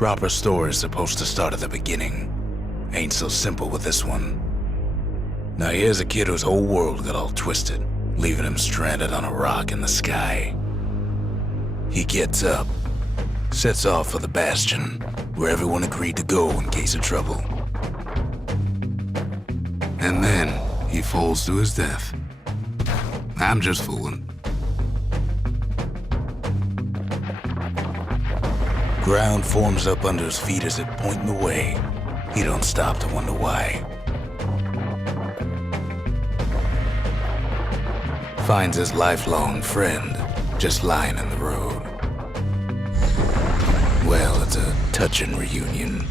Proper story's supposed to start at the beginning. Ain't so simple with this one. Now here's a kid whose whole world got all twisted, leaving him stranded on a rock in the sky. He gets up, sets off for the Bastion, where everyone agreed to go in case of trouble. And then he falls to his death. I'm just fooling. Ground forms up under his feet as it pointing the way. He don't stop to wonder why. Finds his lifelong friend just lying in the road. Well, it's a touching reunion.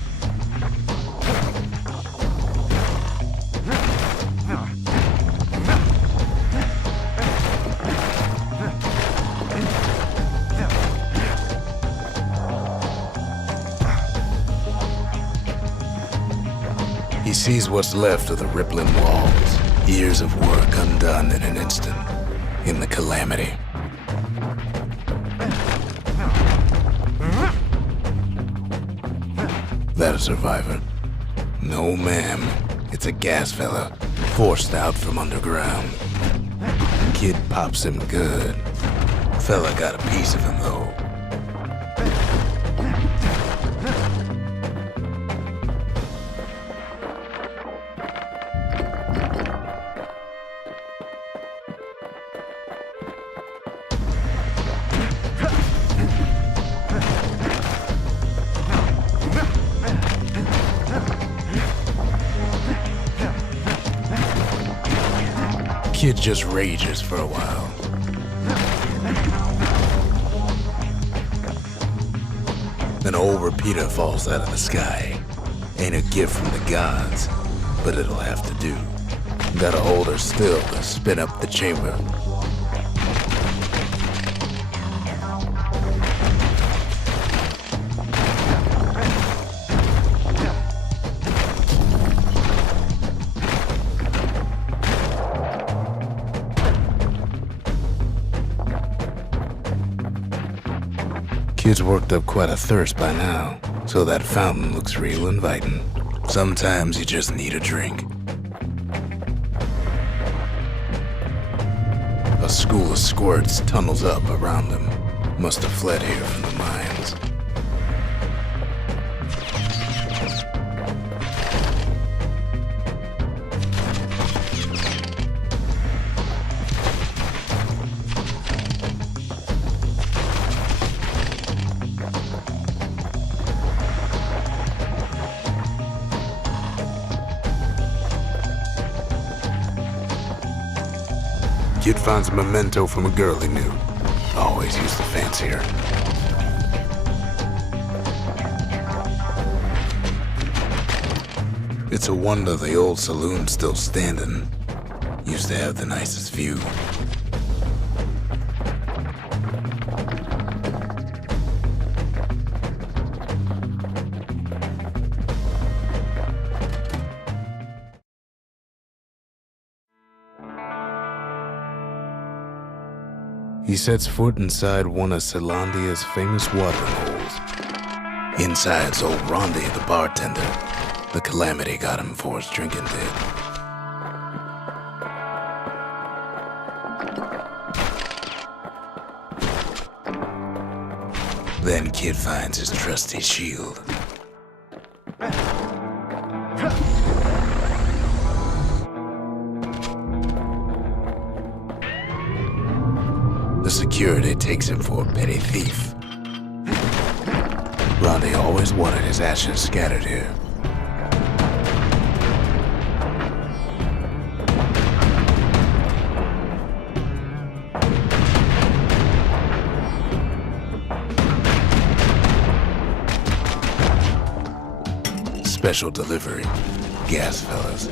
He sees what's left of the rippling walls, years of work undone in an instant, in the calamity. That a survivor? No, ma'am. It's a gas fella, forced out from underground. Kid pops him good. Fella got a piece of him, though. Kid just rages for a while. Then old repeater falls out of the sky. Ain't a gift from the gods, but it'll have to do. Gotta hold her still to spin up the chamber. Kid's worked up quite a thirst by now, so that fountain looks real inviting. Sometimes you just need a drink. A school of squirts tunnels up around them. Must have fled here from the mines. Kid finds a memento from a girl he knew. Always used to fancy her. It's a wonder the old saloon's still standing. Used to have the nicest view. He sets foot inside one of Celandia's famous watering holes. Inside's old Rondi, the bartender. The calamity got him for his drinking did. Then Kid finds his trusty shield. The security takes him for a petty thief. Rondi always wanted his ashes scattered here. Special delivery, gas fellas.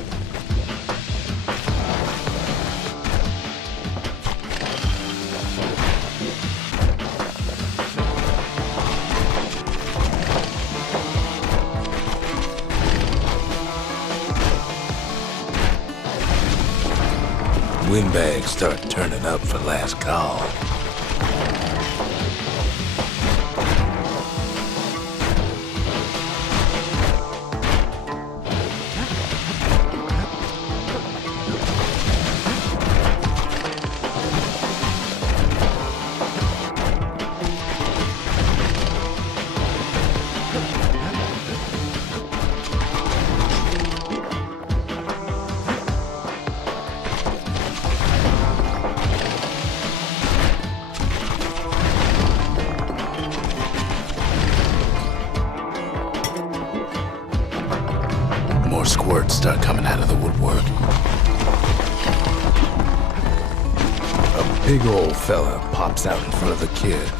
Windbags start turning up for last call. more squirts start coming out of the woodwork. A big old fella pops out in front of the kid.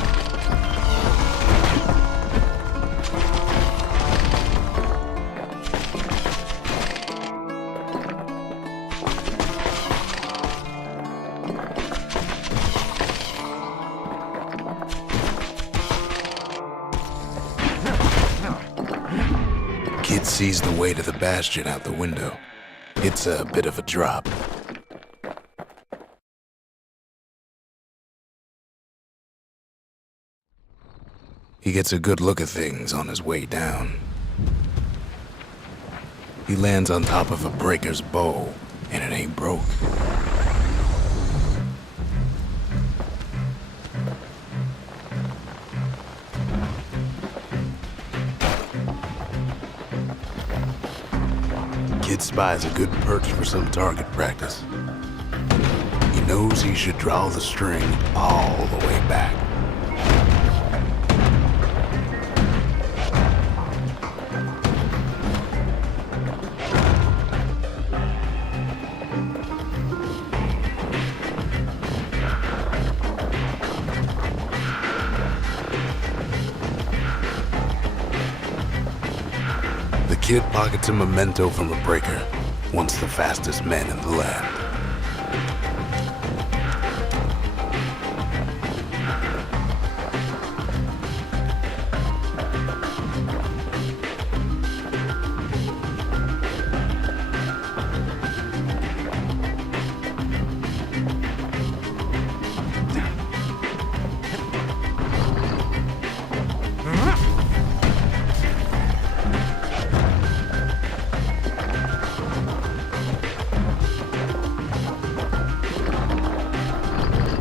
Kid sees the way to the Bastion out the window. It's a bit of a drop. He gets a good look at things on his way down. He lands on top of a breaker's bow, and it ain't broke. Kid spies a good perch for some target practice. He knows he should draw the string all the way back. The kid pockets a memento from a breaker, once the fastest men in the land.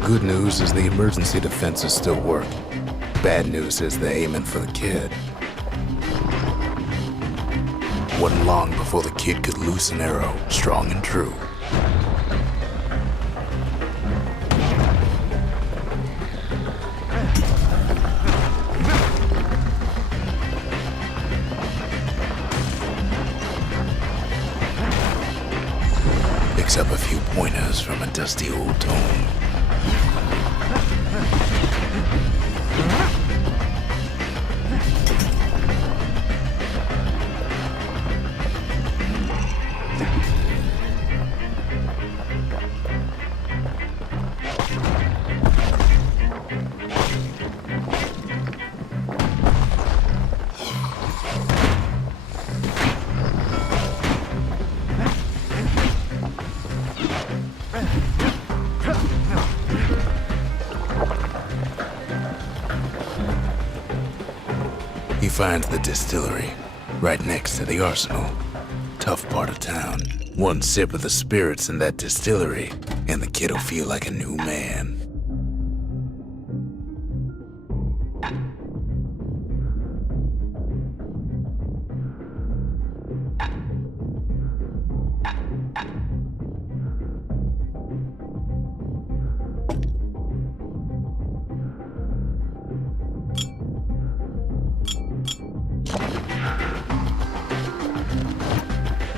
Good news is the emergency defenses still work. Bad news is they're aiming for the kid. Wasn't long before the kid could loose an arrow, strong and true. Picks up a few pointers from a dusty old tome. He finds the distillery, right next to the arsenal. Tough part of town. One sip of the spirits in that distillery, and the kid'll feel like a new man.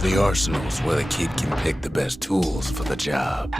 The arsenal's where the kid can pick the best tools for the job.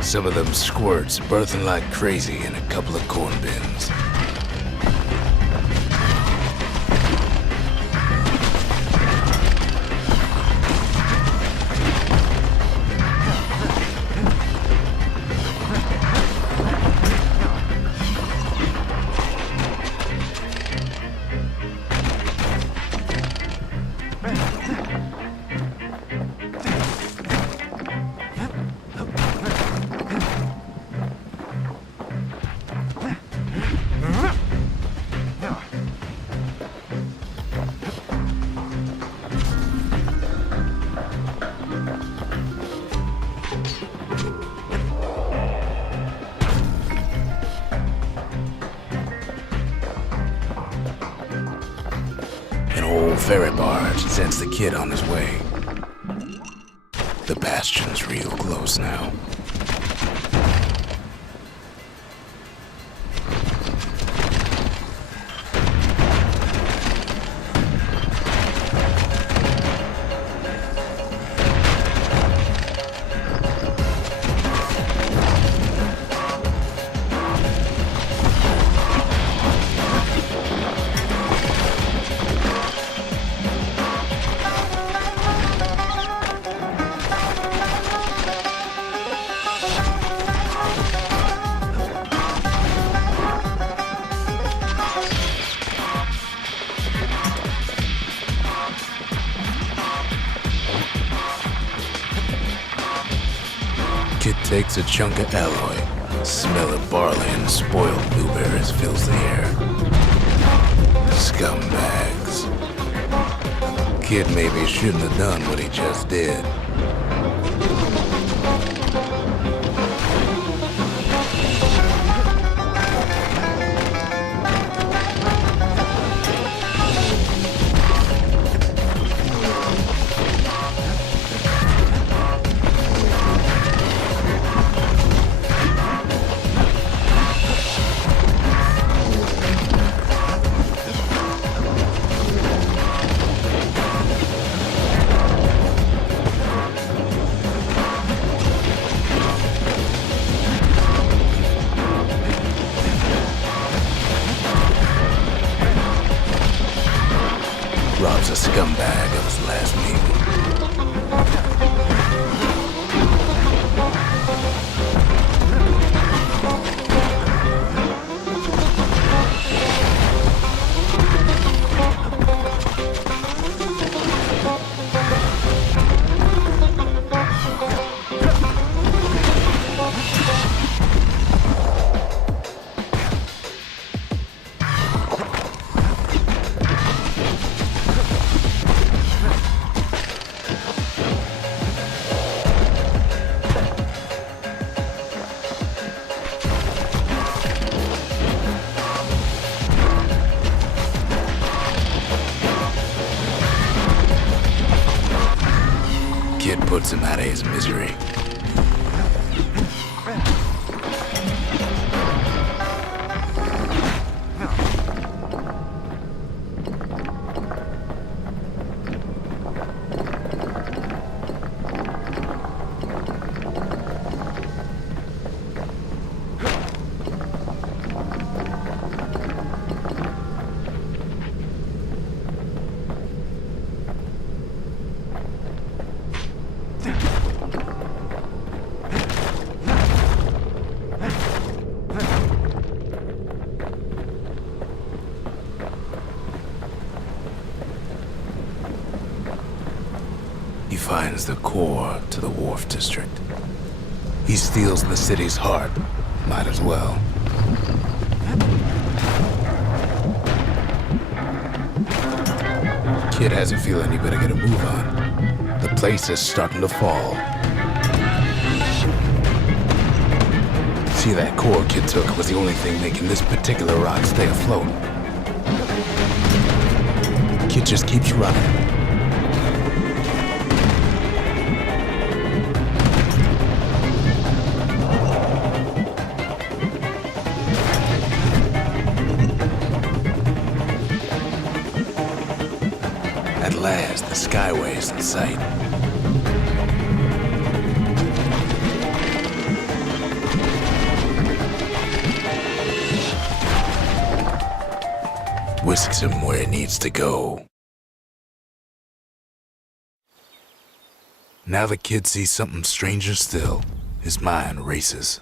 Some of them squirts birthing like crazy in a couple of corn bins. ferry barge sends the kid on his way. The Bastion's real close now. Kid takes a chunk of alloy. Smell of barley and spoiled blueberries fills the air. Scumbags. Kid maybe shouldn't have done what he just did. Robs a scumbag of his last meal. Kid puts him out of his misery. He finds the core to the Wharf District. He steals the city's heart. Might as well. Kid has a feeling he better get a move on. The place is starting to fall. See, that core Kid took was the only thing making this particular rock stay afloat. Kid just keeps running. At last, the skyway's in sight. Whisks him where he needs to go. Now the kid sees something stranger still. His mind races.